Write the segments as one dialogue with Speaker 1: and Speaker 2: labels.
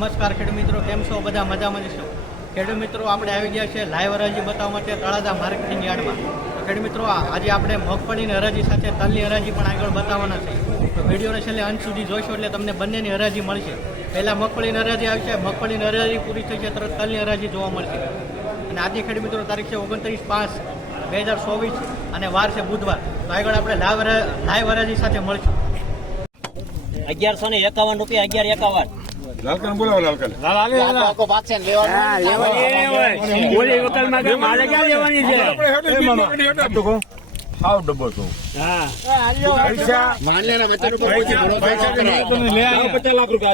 Speaker 1: નમસ્કાર ખેડૂત મિત્રો, કેમ છો? બધા મજામાં જ છો? ખેડૂત મિત્રો, આપણે આવી ગયા છે લાઈવ હરાજી બતાવવા માટે તળાજા માર્કેટિંગ યાર્ડમાં. ખેડૂત મિત્રો આજે આપણે મગફળીની હરાજી સાથે તલની હરાજી પણ આગળ બતાવવાના છે. તો વિડીયોને છેલ્લે અંત સુધી જોઈશો એટલે તમને બંનેની હરાજી મળશે. પહેલાં મગફળીની હરાજી આવી છે મગફળીની હરાજી પૂરી થઈ છે, તરત તલની હરાજી જોવા મળશે. અને આજે ખેડૂત મિત્રો, તારીખ છે ઓગણત્રીસ પાંચ બે હજાર ચોવીસ અને વાર છે બુધવાર. તો આગળ આપણે લાઈવ લાઈવ હરાજી સાથે મળશું.
Speaker 2: અગિયારસો ને એકાવન રૂપિયા, અગિયાર એકાવન.
Speaker 3: લાલકન બોલાવો લાલકન
Speaker 4: ઓલી વકલમાં કે મારે ક્યાં લેવાની છે?
Speaker 3: હાવ ડબ્બો છો. પૈસા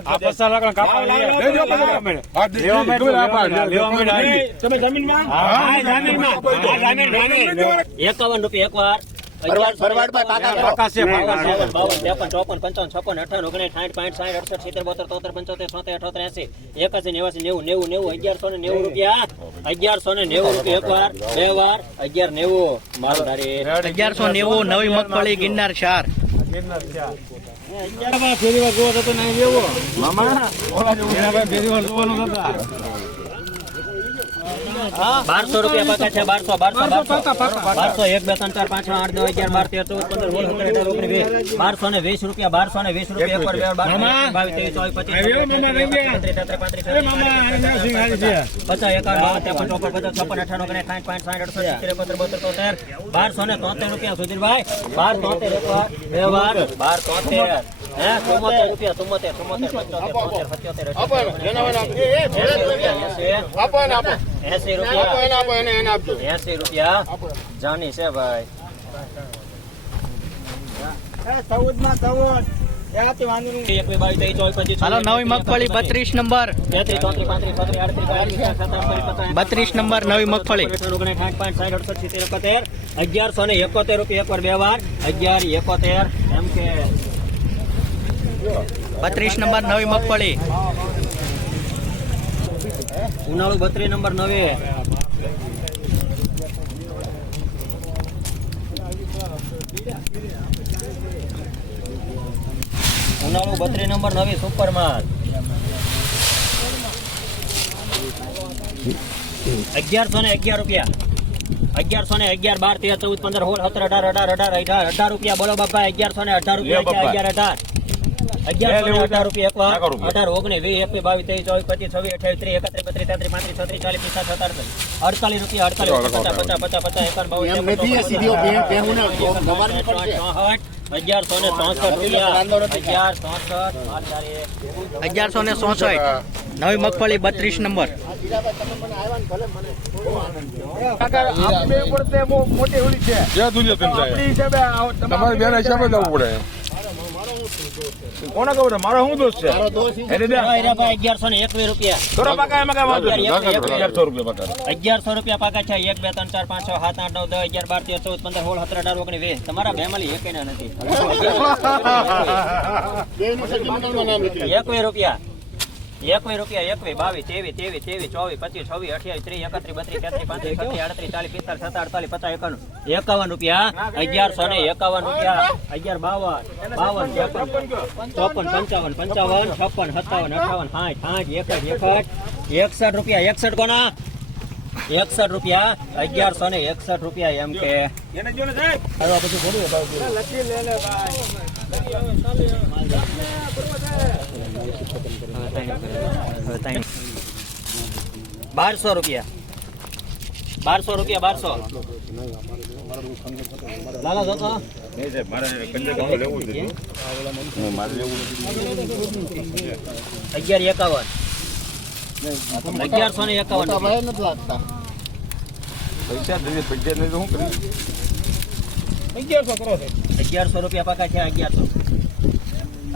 Speaker 4: આ પચાસ લાખ કાપા
Speaker 3: લેજો પચાસ. હા, દે-
Speaker 4: લેવા
Speaker 3: દે- દે- આપા, દે-
Speaker 4: લેવા માંડ્યા.
Speaker 3: તમે જમીનમાં?
Speaker 4: હા, જમીનમાં. હા, જમીન, જમીન.
Speaker 2: એકાવન રૂપિયા એક વાર અગિયારસો ને નેવું રૂપિયા અગિયારસો ને નેવું રૂપિયા એક વાર બે વાર અગિયાર નેવું. માલધારી
Speaker 1: અગિયારસો નેવું નવી મગફળી ગિરનાર ચાર.
Speaker 4: અગિયારમાં ફેરી વાર જોવો તો તો નહીં લેવો. મામા, ફેરી વાર જોવાનું.
Speaker 2: બારસો રૂપિયા પાકા છે બારસો બારસો બારસો એક બે ત્રણ ચાર પાંચ આઠ નવ અગિયાર બાર તેર ચૌદ પંદર સોળ સત્તર અઢાર ઓગણીસ વીસ. બારસો ને વીસ રૂપિયા બારસો ને વીસ રૂપિયા એક વાર બે બાર બાવીસ ત્રેવીસ ચોવીસ પચીસ. પચાસ એકાવન બાવન ત્રેપન ચોપન પચાસ છપ્પન અઠાવન ઓગણીસ સાઠ પાંચ સાઠ અડસો સિત્તેર પંદર બોતેર તોતેર. બારસો ને તોતેર રૂપિયા સુધીરભાઈ. બાર તોતેર એક વાર બે વાર. બાર તોતેર. એસી રૂપિયા. એસી રૂપિયા. જાની છે ભાઈ. ત્રેવીસ ચોવીસ પચીસ
Speaker 1: હાલો નવી મગફળી બત્રીસ નંબર. બત્રીસ નંબર નવી મગફળી.
Speaker 2: અગિયારસો ને એકોતેર રૂપિયા એક વાર બે વાર. અગિયાર એકોતેર એમ કે
Speaker 1: બત્રીસ નંબર નવી મગફળી.
Speaker 2: ઉનાળુ બત્રીસ નંબર નવે. ઉનાળુ બત્રીસ નંબર નવી સુપર માલ અગિયારસો ને અગિયાર રૂપિયા. અગિયારસો ને અગિયાર બાર તેર ચૌદ પંદર સોળ સત્તર અઢાર અઢાર અઢાર અઢાર અઢાર રૂપિયા. બોલો બાપા અગિયારસો ને અઢાર રૂપિયા અગિયાર અઢાર. અગિયારસો ને અડતાલીસ રૂપિયા અડતાલીસ પચાસ પચાસ પચાસ પચાસ એકાવન. અગિયારસો ચોસઠ
Speaker 1: નવી મગફળી બત્રીસ નંબર?
Speaker 3: તમારે હિસાબે જવું પડે. કોને ખબર મારો શું દોષ છે? એને દે.
Speaker 2: અગિયારસો ને એકવીસ રૂપિયા.
Speaker 3: થોડા પાકા એમાં કાંઈ વાંધો નહીં.
Speaker 2: અગિયાર,
Speaker 3: લાખ
Speaker 2: અગિયાર,
Speaker 3: અગિયારસો રૂપિયા પાકા.
Speaker 2: અગિયારસો રૂપિયા પાકા છે. એક બે ત્રણ ચાર પાંચ છ સાત આઠ નવ દસ અગિયાર બાર તેર ચૌદ પંદર સોળ સત્તર અઢાર ઓગણી વીસ. તમારા ફેમિલી એક નથી. એકવીસ રૂપિયા. એકવીસ રૂપિયા એકવી બાવીસ ત્રેવીસ ત્રેવીસ ત્રેવીસ ચોવીસ પચીસ છવ્વીસ અઠ્યાવીસ ત્રીસ એકત્રીસ બત્રીસ તેત્રીસ પાંત્રીસ છત્રીસ આડત્રીસ ચાલીસ પિસ્તાલીસ સત્તા અડતાલીસ પચાસ એકાવન એકાવન રૂપિયા અગિયારસો ને એકાવન રૂપિયા અગિયાર બાવન બાવન ત્રેપન ચોપન પંચાવન પંચાવન છપ્પન સત્તાવન અઠાવન સાઠ સાઠ એકસઠ એકસઠ એકસઠ રૂપિયા એકસઠ કોના? એકસઠ રૂપિયા અગિયારસો ને એકસઠ રૂપિયા એમ કે. આ બધું બોલું બારસો રૂપિયા. બારસો રૂપિયા બારસો. લાલા જોતો
Speaker 3: નહીં સાહેબ, મારે કંજર લેવું જ મારે લેવું
Speaker 2: અગિયાર એકાવન. અગિયારસો ને એકાવન
Speaker 3: પૈસા જોઈએ, પૈસા નહીં તો શું કરીએ?
Speaker 2: અગિયારસો રૂપિયા પાકા છે અગિયારસો.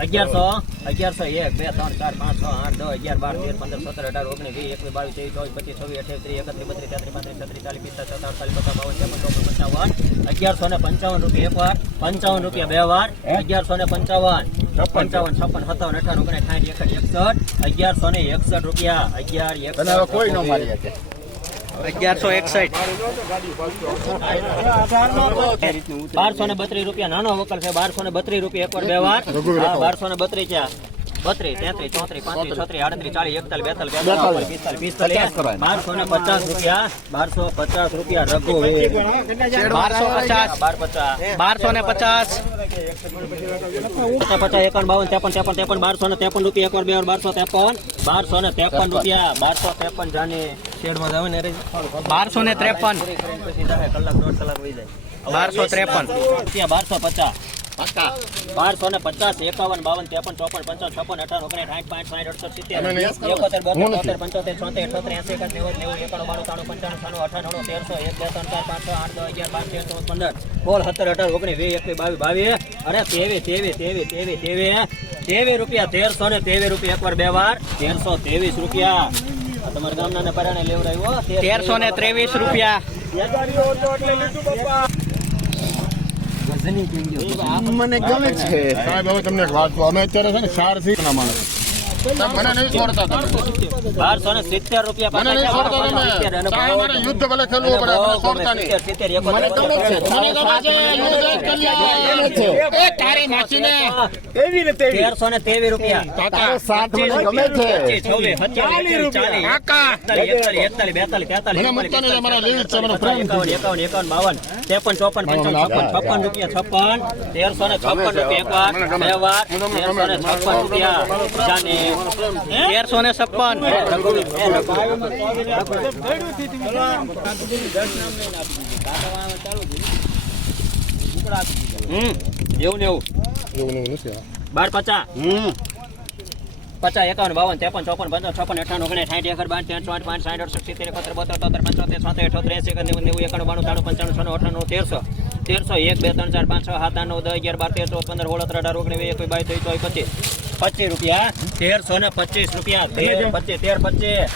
Speaker 2: અગિયારસો. અગિયારસો એક બે ત્રણ ચાર પાંચ છ આઠ દસ અગિયાર બાર તેર પંદર સત્તર અઢાર ઓગણીસ વીસ એકવીસ બાવીસ ત્રેવીસ ચોવીસ પચીસ છવ્વીસ અઠ્યાવીસ ત્રીસ એકત્રીસ બત્રીસ તેત્રીસ પાંત્રીસ છત્રીસ ચાલીસ પિસ્તાલીસ સત્તાવન અડતાલીસ પચાસ બાવન ત્રેપન ચોપન પંચાવન અગિયારસો ને પંચાવન રૂપિયા એક વાર પંચાવન રૂપિયા બે વાર અગિયારસો ને પંચાવન પંચાવન છપ્પન સત્તાવન અઠાર ઓગણીસ સાઠ એકસઠ એકસઠ અગિયારસો ને એકસઠ રૂપિયા અગિયાર
Speaker 5: એક કોઈ ન મારી
Speaker 1: અગિયારસો એકસઠ.
Speaker 2: બારસો ને બત્રીસ રૂપિયા. નાનો વકલ છે બારસો ને બત્રીસ રૂપિયા એક વાર બે વાર બારસો ને બત્રીસ છે બત્રીસ તેત્રીસ ચોત્રીસ પાંત્રીસ છત્રીસ આડત્રીસ ચાલીસ એકતાલીસ બેતાલીસ બેતાલીસ. પિસ્તાલીસ પિસ્તાલીસ બારસો ને પચાસ રૂપિયા બારસો પચાસ રૂપિયા રઘુ
Speaker 1: બારસો પચાસ.
Speaker 2: બાર પચાસ.
Speaker 1: બારસો ને પચાસ.
Speaker 2: પચાસ પચાસ એકાવન બાવન ત્રેપન ત્રેપન ત્રેપન બારસો ને ત્રેપન રૂપિયા એકવાર બે બારસો ત્રેપન. બારસો ને ત્રેપન રૂપિયા બારસો ત્રેપન જાને શેડમાં જાવ ને
Speaker 1: બારસો ને ત્રેપન.
Speaker 2: કલાક દોઢ કલાક વહી જાય.
Speaker 1: બારસો ત્રેપન.
Speaker 2: રૂપિયા બારસો પચાસ. બારસો ને પચાસ એકાવન બાવન ત્રેપન ચોપન પંચાવન છપ્પન અઠાવન ઓગણીસ પાંચ સિત્તેર એકોતેર બોતેર પંચોતેર છોતેર અઠોતેર એસી એકાદ નેવું નેવું એકાણું બાણું ત્રાણું પંચાણું છાણું અઠાણું તેરસો એક બે ત્રણ ચાર પાંચ છ આઠ દસ અગિયાર બાર તેર ચૌદ પંદર સોળ સત્તર અઢાર ઓગણીસ વીસ એકવીસ બાવીસ બાવીસ અરે તેવીસ તેવીસ તેવીસ તેવીસ તેવીસ તેવીસ રૂપિયા તેરસો ને તેવીસ રૂપિયા એકવાર બે વાર તેરસો તેવીસ રૂપિયા આ તમારા ગામના ને પરાણે લેવડાવ્યો
Speaker 1: તેરસો ને ત્રેવીસ રૂપિયા
Speaker 5: મને ગમે છે. સાહેબ, હવે તમને એક વાત અમે અત્યારે છે ને ચારથી ના માણસ. મને નહીં છોડતા તમે.
Speaker 2: બારસો ને સિત્તેર રૂપિયા
Speaker 5: મને નહીં છોડતા તમે. સાહેબ મારે યુદ્ધ ભલે ખેલવું પડે મને છોડતા નહીં.
Speaker 2: સિત્તેર સિત્તેર એકોતેર
Speaker 5: મને ગમે છે. મને ગમે છે. યુદ્ધ એક કરી લે. એ તારી માસીને.
Speaker 2: તેરસો ને તેવીસ રૂપિયા.
Speaker 5: તારો સાથ મને ગમે છે.
Speaker 2: પચીસ, છવ્વીસ, સત્યાવીસ,
Speaker 5: કાકા
Speaker 2: એકતાલીસ, એકતાલીસ, બેતાલીસ, તેતાલીસ,
Speaker 5: મને મુકતા નહીં, મારા લીડ છે, મને
Speaker 2: એકાવન,
Speaker 5: પ્રેમ છે.
Speaker 2: એકાવન, એકાવન, બાવન, ત્રેપન, ચોપન, પંચાવન, છપ્પન, છપ્પન રૂપિયા, છપ્પન, તેરસો ને છપ્પન રૂપિયા એકવાર બે વાર, તેરસો ને છપ્પન રૂપિયા, જાને.
Speaker 1: તેરસો ને છપ્પન
Speaker 2: એવું બાર પચાસ
Speaker 5: હમ
Speaker 2: પચાસ એકાવન બાવન ત્રેપન ચોપન પંદર છપ્પન અઠાણું ઓગણીસ સાઠ એકર બાર ત્રણ ચોઆઠ પાંચ સાઠ અડસઠ સિત્તેર એકોતેર બોતેર તોતેર પંચોતેર છોતેર અઠોતેર એસી એકર નેવું નેવું એકાણું બાણું ત્રાણું પંચાણું છનું અઠાણું તેરસો તેરસો એક બે ત્રણ ચાર પાંચ છ સાત આઠ નવ દસ અગિયાર બાર તેર ચૌદ પંદર સોળ સત્તર અઢાર ઓગણીસ વીસ એકવીસ બાવીસ ચોવીસ પચીસ પચીસ રૂપિયા તેરસો ને પચીસ રૂપિયા તેર પચીસ તેર પચીસ.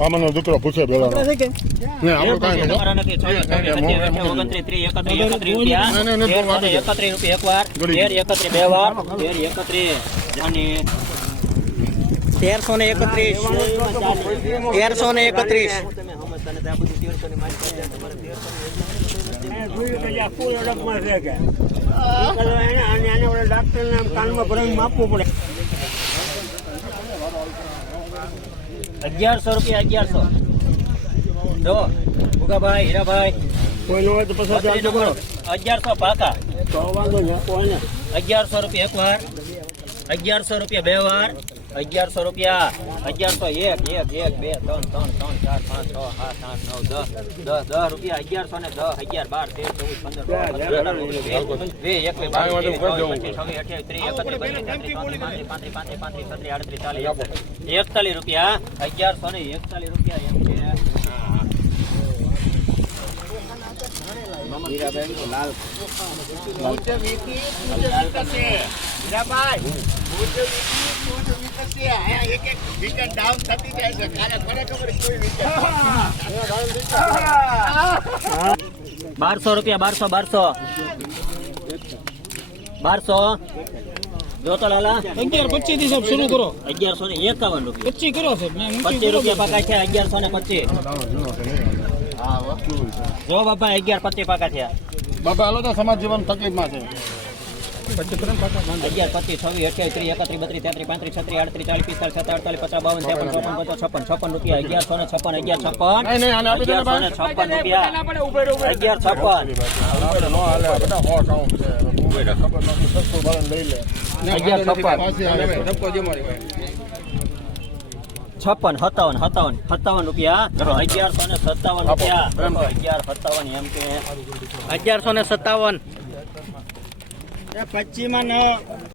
Speaker 5: આમાંનો દીકરો પૂછે
Speaker 2: એકત્રીસ રૂપિયા. એક વાર તેર એકત્રીસ બે વાર તેર એકત્રીસ. જાની
Speaker 1: તેરસો ને એકત્રીસ. તેરસો ને એકત્રીસ.
Speaker 2: તમારે અગિયારસો રૂપિયા અગિયારસો. જો ભૂગાભાઈ હીરાભાઈ. બત્રીસ નંબર. અગિયારસો પાકા. અગિયારસો રૂપિયા એક વાર. અગિયારસો રૂપિયા બે વાર. અગિયારસો રૂપિયા. અગિયારસો એક એક એક બે ત્રણ ત્રણ ત્રણ ચાર પાંચ છ સાત આઠ નવ દસ દસ દસ રૂપિયા. અગિયારસો ને દસ અગિયાર બાર તેર ચૌદ પંદર બે એક ચોવીસ, પચીસ, છવ્વીસ, અઠ્યાવીસ, ત્રીસ, એકત્રીસ, પાંત્રીસ, પાંત્રીસ, પાંત્રીસ, છત્રીસ, આડત્રીસ, ચાલીસ, એકતાલીસ. રૂપિયા. અગિયારસો ને એકતાલીસ રૂપિયા એમ છે? બારસો રૂપિયા બારસો બારસો. બારસો. જો તો લાલા.
Speaker 4: અગિયાર પચીસથી સાહેબ શરૂ કરો.
Speaker 2: અગિયારસો ને એકાવન રૂપિયા.
Speaker 4: પચીસ કરો સાહેબ
Speaker 2: પચીસ રૂપિયા પાકા છે અગિયારસો ને પચીસ. જો બાપા અગિયાર પચીસ પાકા થયા.
Speaker 5: બાપા હાલો તો સમાજ જીવન તકલીફમાં છે.
Speaker 2: અગિયાર પચીસ છવ્વીસ અઠ્યાવીસ ત્રીસ એકત્રીસ બત્રીસ તેત્રીસ પાંત્રીસ છત્રીસ આડત્રીસ ચાલીસ પિસ્તાલીસ સત્તર અડતાલીસ પચાસ બાવન ત્રેપન રૂપિયા અગિયારસો ને અગિયાર છપ્પન છપ્પન રૂપિયા અગિયાર છપ્પન છપ્પન સત્તાવન સત્તાવન સત્તાવન રૂપિયા અગિયારસો ને સત્તાવન રૂપિયા અગિયાર સત્તાવન એમ કે
Speaker 1: અગિયારસો ને સત્તાવન.
Speaker 4: પચીસમાં નવ.